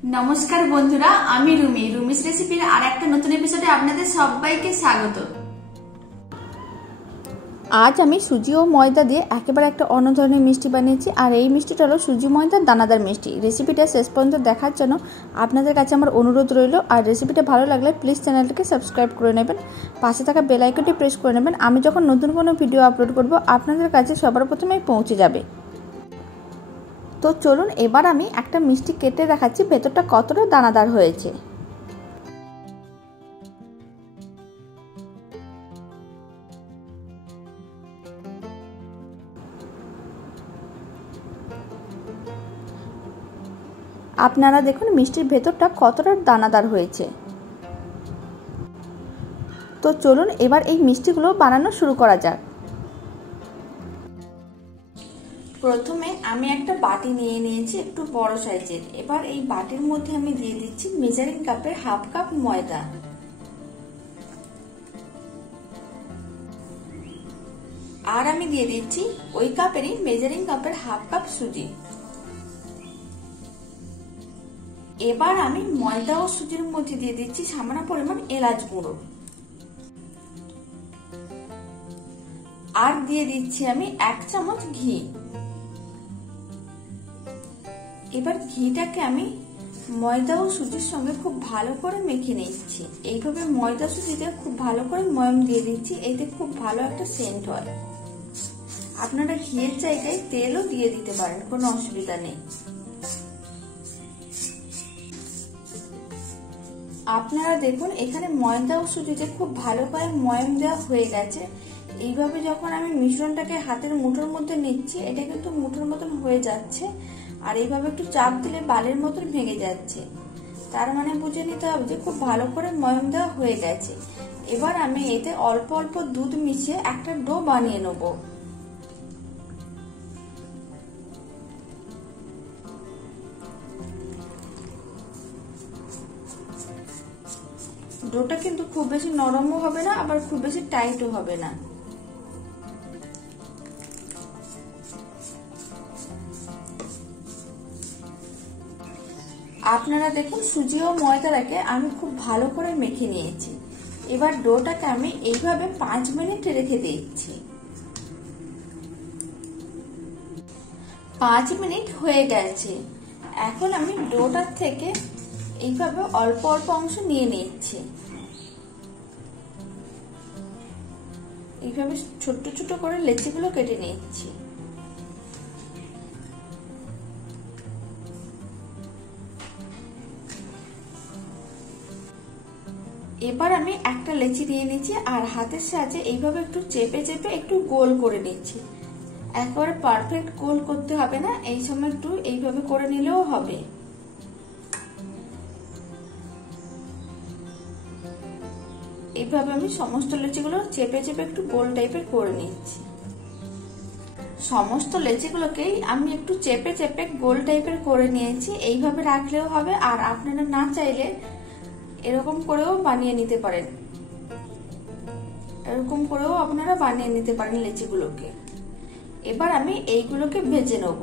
নমস্কার বন্ধুরা, আমি রুমিস রেসিপির আর একটা নতুন এপিসোডে আপনাদের সবাইকে স্বাগত। আজ আমি সুজি ও ময়দা দিয়ে একেবারে একটা অন্য ধরনের মিষ্টি বানিয়েছি। আর এই মিষ্টিটা হলো সুজি ময়দার দানাদার মিষ্টি। রেসিপিটা শেষ পর্যন্ত দেখার জন্য আপনাদের কাছে আমার অনুরোধ রইল। আর রেসিপিটা ভালো লাগলে প্লিজ চ্যানেলটিকে সাবস্ক্রাইব করে নেবেন, পাশে থাকা বেল আইকনটি প্রেস করে নেবেন। আমি যখন নতুন কোনো ভিডিও আপলোড করব আপনাদের কাছে সবার প্রথমেই পৌঁছে যাবে। তো চলুন এবার আমি একটা মিষ্টি কেটে দেখাচ্ছি ভেতরটা কতটা দানাদার হয়েছে। আপনারা দেখুন মিষ্টির ভেতরটা কতটা দানাদার হয়েছে। তো চলুন এবার এই মিষ্টিগুলো বানানো শুরু করা যাক। প্রথমে আমি একটা বাটি নিয়ে নিয়েছি একটু বড় সাইজের। এবার এই বাটির মধ্যে আমি দিয়ে দিচ্ছি মেজারিং কাপের হাফ কাপ ময়দা, আর আমি দিয়ে দিচ্ছি ওই কাপেরই মেজারিং কাপের হাফ কাপ সুজি। এবার আমি ময়দা ও সুজির মধ্যে দিয়ে দিচ্ছি সামান্য পরিমাণ এলাচ গুঁড়ো, আর দিয়ে দিচ্ছি আমি 1 চামচ ঘি। এবার ঘিটাকে আমি ময়দা ও সুজির সঙ্গে খুব ভালো করে মেখে নিচ্ছি। এইভাবে ময়দা সুজিতে খুব ভালো করে ময়ম দিয়ে দিচ্ছি, এতে খুব ভালো একটা সেন্ট হয়। আপনারা ঘিয়ের জায়গায় তেলও দিয়ে দিতে পারেন, কোনো অসুবিধা নেই। আপনারা দেখুন এখানে ময়দা ও সুজিতে খুব ভালো করে ময়ম দেওয়া হয়ে গেছে। এইভাবে যখন আমি মিশ্রণটাকে হাতের মুঠোর মধ্যে নিচ্ছি, এটা কিন্তু মুঠোর মতন হয়ে যাচ্ছে, আর এইভাবে একটু চাপ দিলে বালের মতন ভেঙে যাচ্ছে। তার মানে বুঝে নিতে হবে যে খুব ভালো করে ময়ম দেওয়া হয়ে গেছে। এবার আমি এতে অল্প অল্প দুধ মিশিয়ে একটা ডো বানিয়ে নেব। ডোটা কিন্তু খুব বেশি নরমও হবে না, আবার খুব বেশি টাইটও হবে না। আপনারা দেখুন সুজি ও ময়দাটাকে আমি খুব ভালো করে মেখে নিয়েছি। এবার ডোটাকে আমি এইভাবে 5 মিনিট রেখে দিচ্ছি। 5 মিনিট হয়ে গেছে। এখন আমি ডোটার থেকে এইভাবে অল্প অল্প অংশ নিয়ে নিচ্ছি। এইভাবে ছোট্ট ছোট করে লেচিগুলো কেটে নিচ্ছি। এবার আমি একটা লেচি দিয়ে নিচ্ছি, আর হাতের সাহায্যে এইভাবে একটু চেপে চেপে একটু গোল করে নিচ্ছি। একেবারে পারফেক্ট গোল করতে হবে না, এই সময় একটু এইভাবে করে নিলেও হবে। এইভাবে আমি সমস্ত লেচিগুলো চেপে চেপে একটু গোল টাইপের করে নিচ্ছি। সমস্ত লেচিগুলোকেই আমি একটু চেপে চেপে গোল টাইপের করে নিয়েছি। এইভাবে রাখলেও হবে, আর আপনারা না চাইলে এরকম করেও বানিয়ে নিতে পারেন। এরকম করেও আপনারা বানিয়ে নিতে পারেন লেচিগুলোকে। এবার আমি এইগুলোকে ভেজে নেব।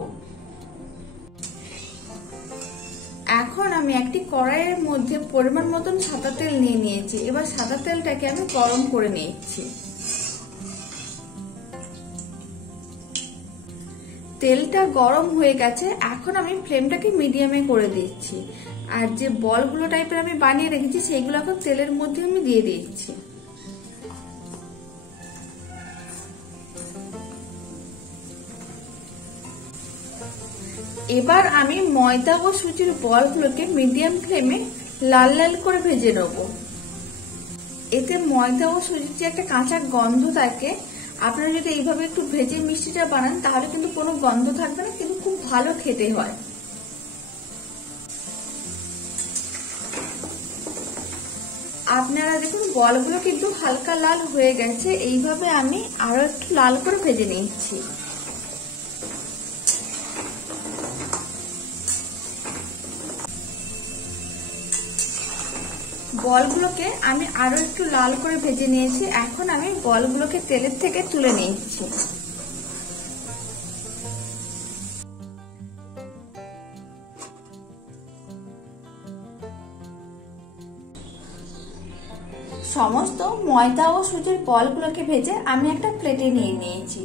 এখন আমি একটি কড়াইয়ের মধ্যে পরিমাণ মতন সাদা তেল নিয়ে নিয়েছি। এবার সাদা তেলটাকে আমি গরম করে নিয়েছি। তেলটা গরম হয়ে গেছে, এখন আমি ফ্লেমটাকে মিডিয়ামে করে দিচ্ছি। আর যে বলগুলো টাইপের আমি বানিয়ে রেখেছি সেইগুলো এখন তেলের মধ্যে আমি দিয়ে দিচ্ছি। এবার আমি ময়দা ও সুজির বলগুলোকে মিডিয়াম ফ্লেমে লাল লাল করে ভেজে নেব। এতে ময়দা ও সুজির যে একটা কাঁচা গন্ধ থাকে, আপনারা যদি এইভাবে একটু ভেজে মিষ্টিটা বানান তাহলে কিন্তু কোনো গন্ধ থাকবে না, কিন্তু খুব ভালো খেতে হয়। আপনারা দেখুন বলগুলো কিন্তু হালকা লাল হয়ে গেছে। এইভাবে আমি আরো একটু লাল করে ভেজে নিচ্ছি। বলগুলোকে আমি আরো একটু লাল করে ভেজে নিয়েছি। এখন আমি বলগুলোকে তেলের থেকে তুলে নিচ্ছি। সমস্ত ময়দা ও সুজির বলগুলোকে ভেজে আমি একটা প্লেটে নিয়ে নিয়েছি।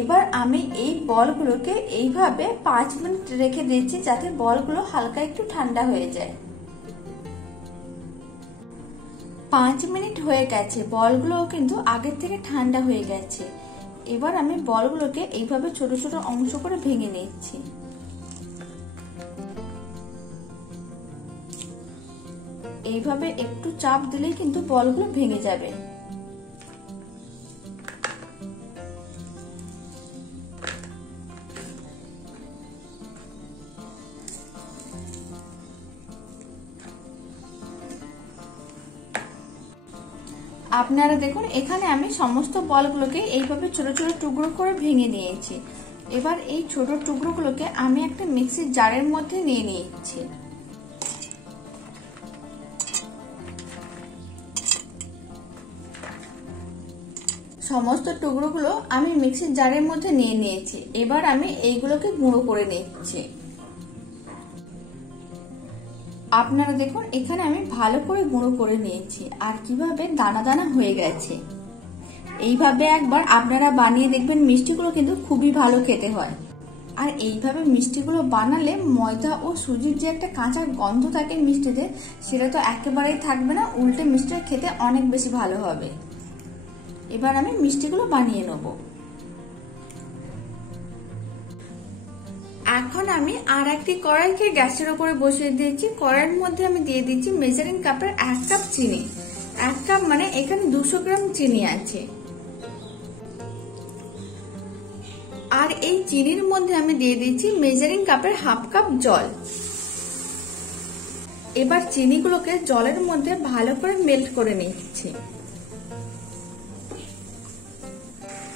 এবার আমি এই বলগুলোকে এইভাবে 5 মিনিট রেখে দিয়েছি যাতে বলগুলো হালকা একটু ঠান্ডা হয়ে যায়। 5 মিনিট হয়ে গেছে, বলগুলো কিন্তু আগের থেকে ঠান্ডা হয়ে গেছে। এবার আমি বলগুলোকে এইভাবে ছোট ছোট অংশ করে ভেঙে নিচ্ছি। এইভাবে একটু চাপ দিলেই কিন্তু বলগুলো ভেঙে যাবে। আপনারা দেখুন এখানে আমি সমস্ত বলগুলোকে এইভাবে ছোট ছোট টুকরো করে ভেঙে নিয়েছি। এবার এই ছোট টুকরোগুলোকে আমি একটা মিক্সির জারের মধ্যে নিয়ে নিয়েছি। সমস্ত টুকরোগুলো আমি মিক্সির জারের মধ্যে নিয়ে নিয়েছি। এবার আমি এইগুলোকে গুঁড়ো করে নিচ্ছি। আপনারা দেখুন এখানে আমি ভালো করে গুঁড়ো করে নিয়েছি আর কিভাবে দানা দানা হয়ে গেছে। এইভাবে একবার আপনারা বানিয়ে দেখবেন, মিষ্টিগুলো কিন্তু খুবই ভালো খেতে হয়। আর এইভাবে মিষ্টিগুলো বানালে ময়দা ও সুজির যে একটা কাঁচা গন্ধ থাকে মিষ্টিতে, সেটা তো একেবারেই থাকবে না, উল্টে মিষ্টিটা খেতে অনেক বেশি ভালো হবে। এবার আমি মিষ্টিগুলো বানিয়ে নেব। এখন আমি আর একটি কড়াইকে গ্যাসের উপরে বসিয়ে দিয়েছি। কড়াইয়ের মধ্যে আমি দিয়ে দিচ্ছি মেজারিং কাপের 1 কাপ চিনি। 1 কাপ মানে এখানে 200 গ্রাম চিনি আছে। আর এই চিনির মধ্যে আমি দিয়ে দিচ্ছি মেজারিং কাপের 1/2 কাপ জল। এবার চিনিগুলোকে জলের মধ্যে ভালো করে মেল্ট করে নিচ্ছি।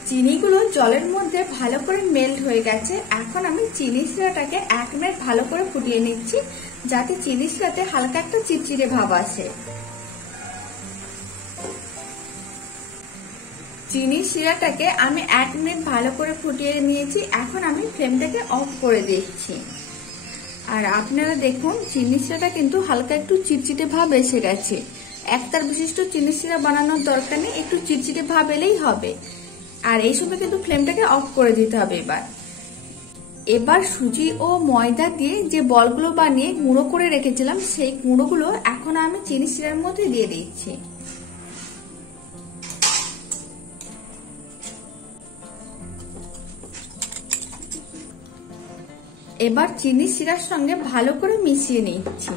চিনিগুলো জলের মধ্যে ভালো করে মেল্ট হয়ে গেছে। এখন আমি চিনি শিরাটাকে 1 মিনিট ভালো করে ফুটিয়ে নিচ্ছি যাতে চিনি শিরাতে হালকা একটা চিটচিটে ভাব আসে। চিনি শিরাটাকে আমি 1 মিনিট ভালো করে ফুটিয়ে নিয়েছি। এখন আমি ফ্লেমটাকে অফ করে দিচ্ছি। আর আপনারা দেখুন চিনি শিরাটা কিন্তু হালকা একটু চিটচিটে ভাব এসে গেছে। একতার বিশিষ্ট চিনি শিরা বানানোর দরকার নেই, একটু চিটচিটে ভাব এলেই হবে। আর এই সময় কিন্তু ফ্লেমটাকে অফ করে দিতে হবে। এবার সুজি ও ময়দা দিয়ে যে বলগুলো বানিয়ে গুঁড়ো করে রেখেছিলাম সেই গুঁড়োগুলো এখন আমি চিনি শিরার মধ্যে দিয়ে দিচ্ছি। এবার চিনি শিরার সঙ্গে ভালো করে মিশিয়ে নিচ্ছি।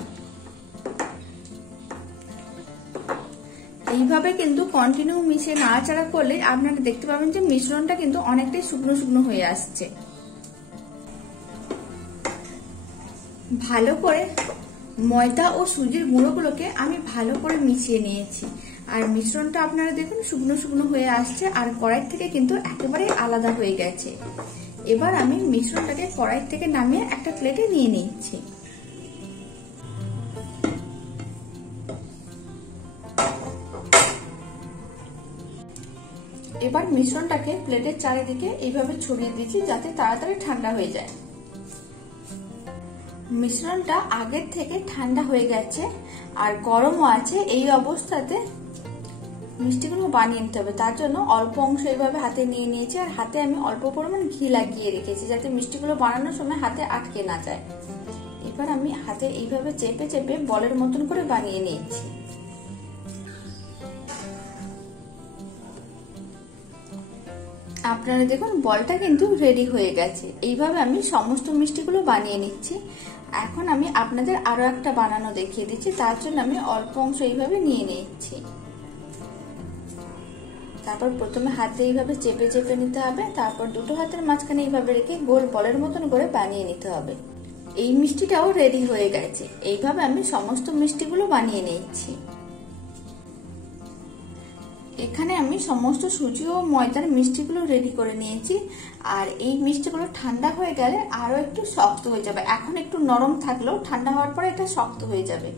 এইভাবে কিন্তু কন্টিনিউ মিশিয়ে নাড়াচাড়া করলে আপনারা দেখতে পাবেন যে মিশ্রণটা কিন্তু অনেকটাই শুকনো শুকনো হয়ে আসছে। ভালো করে ময়দা ও সুজির গুঁড়োগুলোকে আমি ভালো করে মিশিয়ে নিয়েছি। আর মিশ্রণটা আপনারা দেখুন শুকনো শুকনো হয়ে আসছে আর কড়াই থেকে কিন্তু একেবারে আলাদা হয়ে গেছে। এবার আমি মিশ্রণটাকে কড়াই থেকে নামিয়ে একটা প্লেটে নিয়ে নিচ্ছি। এবার মিশ্রণটাকে প্লেটের চারিদিকে এইভাবে ছড়িয়ে দিচ্ছি যাতে তাড়াতাড়ি ঠান্ডা হয়ে যায়। মিশ্রণটা আগের থেকে ঠান্ডা হয়ে গেছে আর গরমও আছে। এই অবস্থাতে মিষ্টিগুলো বানিয়ে নিতে হবে। তার জন্য অল্প অংশ এইভাবে হাতে নিয়ে নিয়েছি আর হাতে আমি অল্প পরিমাণ ঘি লাগিয়ে রেখেছি যাতে মিষ্টিগুলো বানানোর সময় হাতে আটকে না যায়। এবার আমি হাতে এইভাবে চেপে চেপে বলের মতন করে বানিয়ে নিয়েছি। আপনারা দেখুন বলটা কিন্তু রেডি হয়ে গেছে। এইভাবে আমি সমস্ত মিষ্টিগুলো বানিয়ে নিচ্ছি। এখন আমি আপনাদের আরো একটা বানানো দেখিয়ে দিচ্ছি। তার জন্য আমি অল্প অংশ এইভাবে নিয়ে নিচ্ছি। তারপর প্রথমে হাতে এইভাবে চেপে চেপে নিতে হবে, তারপর দুটো হাতের মাঝখানে এইভাবে রেখে গোল বলের মতন করে বানিয়ে নিতে হবে। এই মিষ্টিটাও রেডি হয়ে গেছে। এইভাবে আমি সমস্ত মিষ্টিগুলো বানিয়ে নিচ্ছি। এখানে আমি সমস্ত সুজি ও ময়দার মিষ্টিগুলো রেডি করে নিয়েছি। আর এই মিষ্টিগুলো ঠান্ডা হয়ে গেলে আরো একটু শক্ত হয়ে যাবে। এখন একটু নরম থাকলেও ঠান্ডা হওয়ার পরে এটা শক্ত হয়ে যাবে।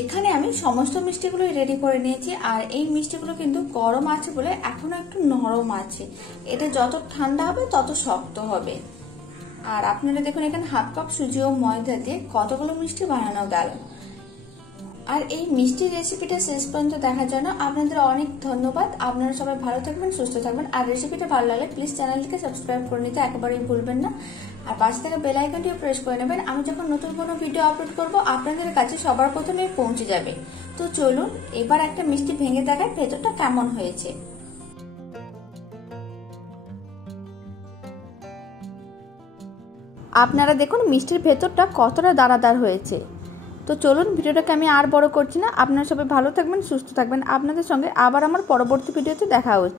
এখানে আমি সমস্ত মিষ্টিগুলো রেডি করে নিয়েছি। আর এই মিষ্টিগুলো কিন্তু গরম আছে বলে এখনো একটু নরম আছে। এটা যত ঠান্ডা হবে তত শক্ত হবে। আর আপনারা দেখুন এখানে 1/2 কাপ সুজি ও ময়দা দিয়ে কতগুলো মিষ্টি বানানো গেল। আর এই মিষ্টির রেসিপিটা শেষ পর্যন্ত দেখার জন্য আপনাদের অনেক ধন্যবাদ। আপনারা সবাই ভালো থাকবেন, সুস্থ থাকবেন। আর রেসিপিটা ভালো লাগলে প্লিজ চ্যানেলটিকে সাবস্ক্রাইব করে নিতে একেবারেই ভুলবেন না। আর পাশে থেকে বেল আইকনটিও প্রেস করে নেবেন। আমি যখন নতুন কোনো ভিডিও আপলোড করব আপনাদের কাছে সবার প্রথমে পৌঁছে যাবে। তো চলুন এবার একটা মিষ্টি ভেঙে দেখায় ভেতরটা কেমন হয়েছে। আপনারা দেখুন মিষ্টির ভেতরটা কতটা দানাদার হয়েছে। তো চলুন ভিডিওটাকে আমি আর বড় করছি না। আপনারা সবাই ভালো থাকবেন, সুস্থ থাকবেন। আপনাদের সঙ্গে আবার আমার পরবর্তী ভিডিওতে দেখা হচ্ছে।